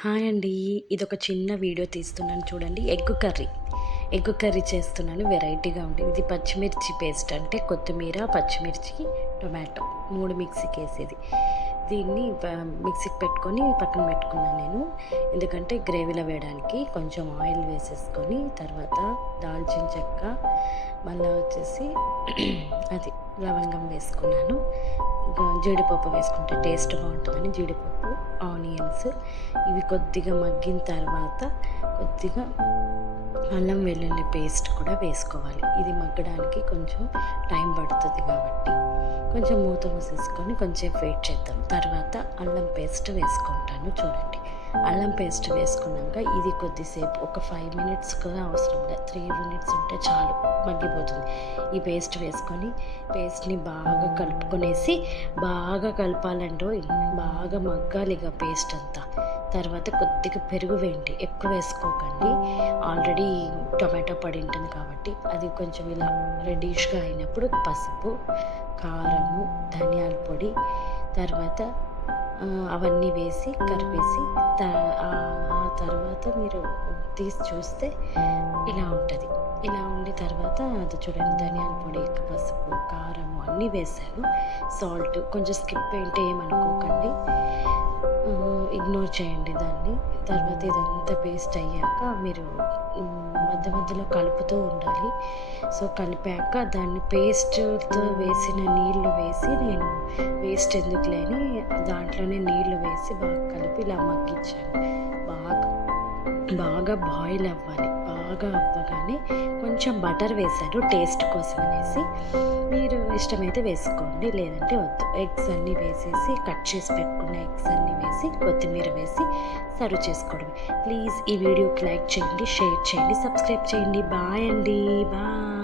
Hi అండి. ఇదొక చిన్న వీడియో తీస్తున్నాను చూడండి. ఎగ్ కర్రీ చేస్తున్నాను. వెరైటీగా ఉంటుంది. ఇది పచ్చిమిర్చి పేస్ట్, అంటే కొత్తిమీర, పచ్చిమిర్చి, టొమాటో 3 మిక్సీకి వేసేది. దీన్ని మిక్సీకి పెట్టుకొని పక్కన పెట్టుకున్నాను నేను. ఎందుకంటే గ్రేవీలో వేయడానికి కొంచెం ఆయిల్ వేసేసుకొని, తర్వాత దాల్చిన చెక్క, మళ్ళీ వచ్చేసి అది లవంగం వేసుకున్నాను. జీడిపప్పు వేసుకుంటే టేస్ట్ బాగుంటుందని జీడిపప్పు, ఆనియన్స్ ఇవి కొద్దిగా మగ్గిన తర్వాత కొద్దిగా అల్లం వెల్లుల్లి పేస్ట్ కూడా వేసుకోవాలి. ఇది మగ్గడానికి కొంచెం టైం పడుతుంది కాబట్టి కొంచెం మూత మూసేసుకొని కొంచెం వెయిట్ చేద్దాం. తర్వాత అల్లం పేస్ట్ వేసుకుంటాను చూడండి. అల్లం పేస్ట్ వేసుకున్నాక ఇది కొద్దిసేపు ఒక 5 మినిట్స్ కూడా అవసరం లేదు, 3 మినిట్స్ ఉంటే చాలు, మగ్గిపోతుంది. ఈ పేస్ట్ వేసుకొని పేస్ట్ని బాగా కలుపుకొనేసి బాగా కలపాలంటో, బాగా మగ్గాలి ఇక పేస్ట్ అంతా. తర్వాత కొద్దిగా పెరుగు వేయండి, ఎక్కువ వేసుకోకండి. ఆల్రెడీ టొమాటో పడి ఉంటుంది కాబట్టి అది కొంచెం ఇలా రెడ్డిష్గా అయినప్పుడు పసుపు, కారము, ధనియాల పొడి, తర్వాత అవన్నీ వేసి కలిపేసి ఆ తర్వాత మీరు తీసి చూస్తే ఇలా ఉంటుంది. ఇలా ఉండి తర్వాత అది చూడండి, ధనియాల పొడి, పసుపు, కారము అన్నీ వేసాను. సాల్ట్ కొంచెం స్కిప్ ఏంటి ఏమనుకోకండి, ఇగ్నోర్ చేయండి దాన్ని. తర్వాత ఇదంతా పేస్ట్ అయ్యాక మీరు మధ్య మధ్యలో కలుపుతూ ఉండాలి. సో కలిపాక దాన్ని పేస్ట్తో వేసిన నీళ్లు వేసి, నేను వేస్ట్ ఎందుకు లేని దాంట్లోనే నీళ్లు వేసి బాగా కలిపి ఇలా మగ్గించాను. బాగా బాగా బాయిల్ అవ్వాలి. బాగా అవ్వగానే కొంచెం బటర్ వేశాను టేస్ట్ కోసం అనేసి. మీరు ఇష్టమైతే వేసుకోండి, లేదంటే వద్దు. ఎగ్స్ అన్నీ వేసేసి, కట్ చేసి పెట్టుకున్న ఎగ్స్ అన్నీ వేసి, కొత్తిమీర వేసి సర్వ్ చేసుకోవడమే. ప్లీజ్ ఈ వీడియోకి లైక్ చేయండి, షేర్ చేయండి, సబ్స్క్రైబ్ చేయండి. బాయ్ అండి, బాయ్.